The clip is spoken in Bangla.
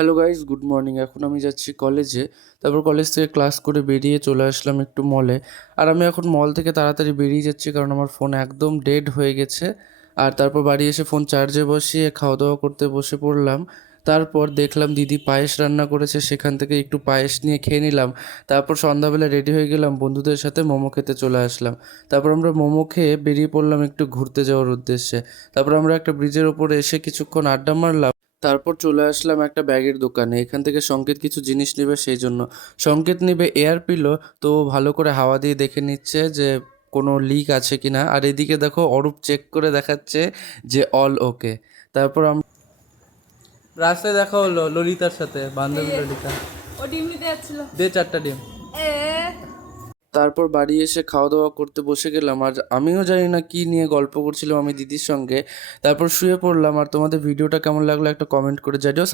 Hello guys, good morning. এখন আমি যাচ্ছি কলেজে। তারপর কলেজ থেকে ক্লাস করে বেরিয়ে চলে আসলাম একটু মলে। আর আমি এখন মল থেকে তাড়াতাড়ি বেরিয়ে যাচ্ছি কারণ আমার ফোন একদম ডেড হয়ে গেছে। আর তারপর বাড়ি এসে ফোন চার্জে বসিয়ে খাওয়া দাওয়া করতে বসে পড়লাম। তারপর দেখলাম দিদি পায়েস রান্না করেছে, সেখান থেকে একটু পায়েস নিয়ে খেয়ে নিলাম। তারপর সন্ধ্যাবেলা রেডি হয়ে গেলাম, বন্ধুদের সাথে মোমো খেতে চলে আসলাম। তারপর আমরা মোমো খেয়ে বেরিয়ে পড়লাম একটু ঘুরতে যাওয়ার উদ্দেশ্যে। তারপর আমরা একটা ব্রিজের ওপরে এসে কিছুক্ষণ আড্ডা মারলাম। তারপর চলে আসলাম একটা ব্যাগের দোকানে। এখান থেকে সংকেত কিছু জিনিস নেবে, সেই জন্য সংকেত নেবে এয়ার পিলো। তো ভালো করে হাওয়া দিয়ে দেখে নিচ্ছে যে কোনো লিক আছে কিনা। আর এদিকে দেখো অরূপ চেক করে দেখাচ্ছে যে অল ওকে। তারপর আমরা রাস্তায় দেখা হলো ললিতার সাথে, বান্ধবী ললিতা। ও ডিম নিতে যাচ্ছিল। দে 4টা ডিম। এ তারপর বাড়ি এসে খাওয়া দাওয়া করতে বসে গেলাম। আর আমিও জানি না কি নিয়ে গল্প করছিলাম আমি দিদির সঙ্গে। তারপর শুয়ে পড়লাম। আর তোমাদের ভিডিওটা কেমন লাগলো একটা কমেন্ট করে জানিও।